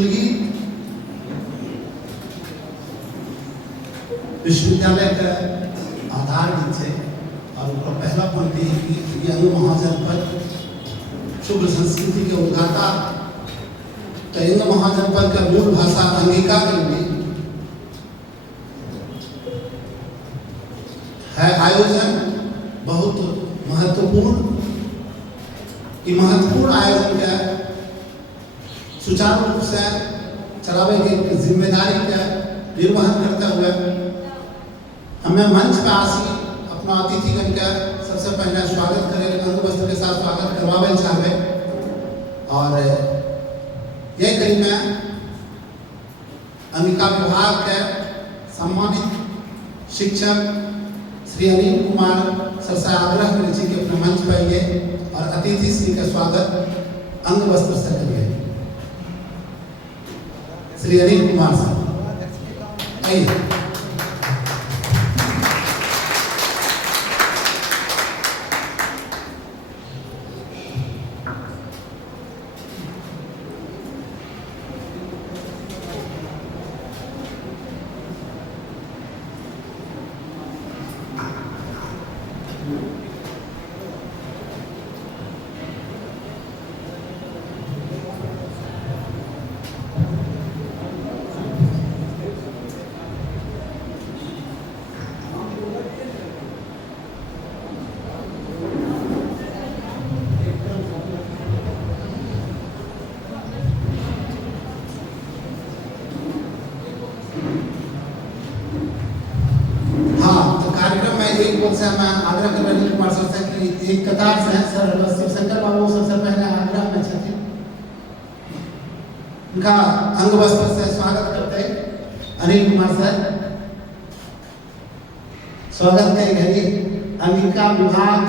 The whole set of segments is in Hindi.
कुलगीत विश्वविद्यालय का आधार गीत है और पहला पंक्ति अंग महाजनपद शुभ संस्कृति के उद्गाता तो अंग महाजनपद का मूल भाषा अंगिका में है। आयोजन बहुत महत्वपूर्ण आयोजन का सुचारू रूप से चलावे की जिम्मेदारी का निर्वहन करते हुए हमें मंच पर आसी अपना अतिथिगण का सबसे पहले स्वागत करें, अंग वस्त्र के साथ स्वागत करवावे चाहे। और ये कड़ी में अंगिका विभाग के सम्मानित शिक्षक श्री अनिल कुमार सर से आग्रह करें कि अपने मंच पर आइए और अतिथि श्री का स्वागत अंग वस्त्र से करिए। श्री अनिल कुमार सर आइए। से मैं आग्रह कर रही कुमार सर से कि एक कतार से सर शिवशंकर बाबू सबसे पहले आग्रह में थे, उनका अंग वस्त्र से स्वागत करते अनिल कुमार सर स्वागत के घड़ी अंगिका विभाग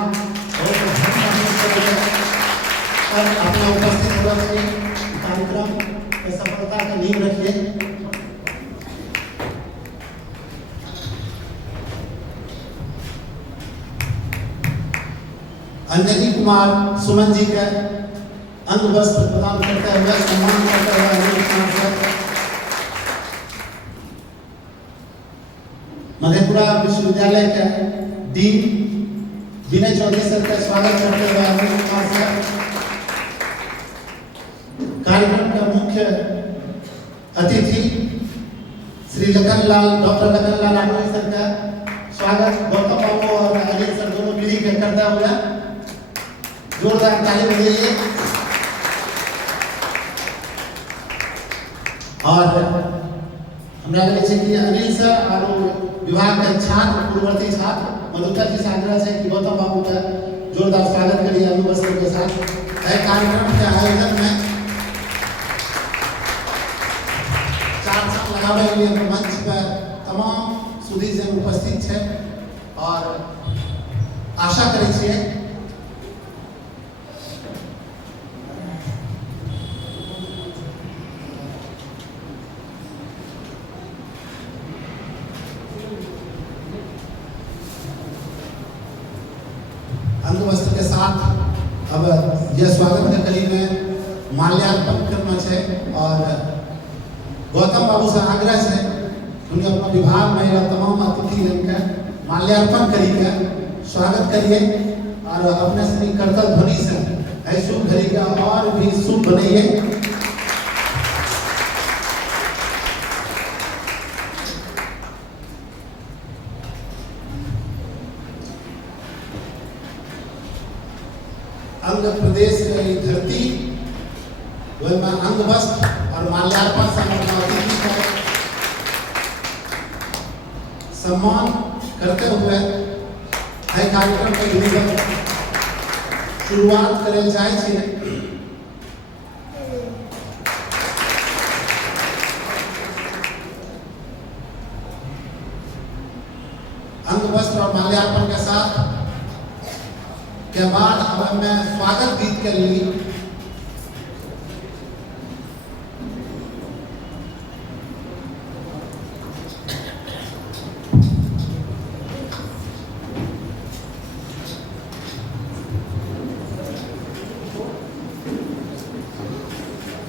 और अपना उपस्थित होकर के कार्यक्रम की सफलता का नींव रखिए। अंजनी कुमार सुमन जी के अंग वस्त्र प्रदान करते हुए सम्मान करते हुए अनिल कुमार सर मधेपुरा विश्वविद्यालय के डीन विनय चौधरी सर का स्वागत करते हुए अनिल कुमार सर कार्यक्रम का मुख्य अतिथि श्री डॉक्टर लखनलाल आडवाणी सर का स्वागत गौतम बाबू और अनिल सर दोनों पीढ़ी के करते हुए जोरदार ताली बजाइए। और हमरा लगे छै कि अनिल सर और विभाग के छात्र पूर्ववर्ती छात्र मधुकर जी से आग्रह है कि गौतम बाबू का जोरदार स्वागत करिए अंग वस्त्र के साथ। कार्यक्रम के आयोजन में 4 साल लगावे के लिए मंच पर तमाम सुधी जन उपस्थित है और आशा करै छियै अंग वस्त्र के साथ अब यह स्वागत के कड़ी में माल्यार्पण करना है। और गौतम बाबू से आग्रह है उन्हें अपना विभाग में तमाम अतिथि का माल्यार्पण करिए स्वागत करिए और अपने श्री कर्तव्य ध्वनि से शुभ घड़ी का और भी शुभ बनाइए। अंग प्रदेश की धरती वह अंग वस्त्र और माल्यार्पण सम्मान करते हुए कार्यक्रम के शुरुआत करे जाए। अंग वस्त्र और माल्यार्पण के साथ के बाद अब मैं स्वागत गीत के लिए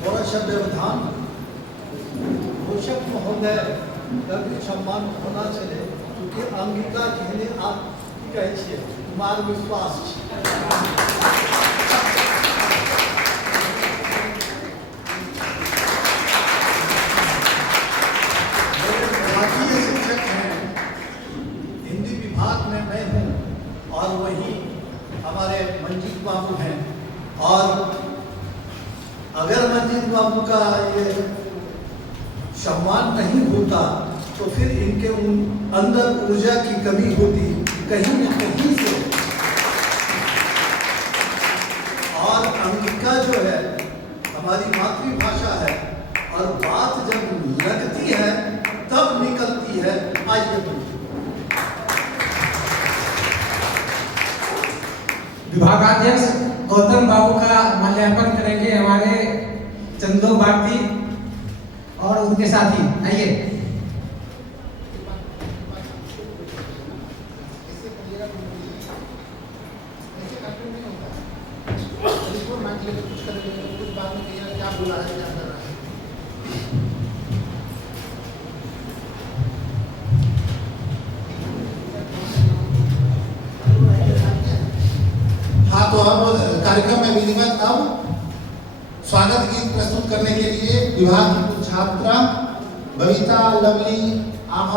थोड़ा शब्द व्यवधान सम्मान होना चले, क्योंकि अंगिका कहने आप की कहै छियै कुमार विश्वास भारतीय शिक्षक हैं, हिंदी विभाग में मैं हूँ और वही हमारे मंजीत बाबू हैं। और अगर मंजीत बाबू का ये सम्मान नहीं होता तो फिर इनके अंदर ऊर्जा की कमी होती कहीं न कहीं से। और अंगिका जो है हमारी मातृभाषा है और बात जब लगती है तब निकलती है। आइए विभागाध्यक्ष गौतम बाबू का माल्यार्पण करेंगे हमारे चंदो भारती और उनके साथी। आइए। क्या बोला है, क्या कर रहा है। हाँ, तो अब कार्यक्रम में विधिवत अब स्वागत गीत प्रस्तुत करने के लिए विभाग की छात्रा बबीता लवली आभा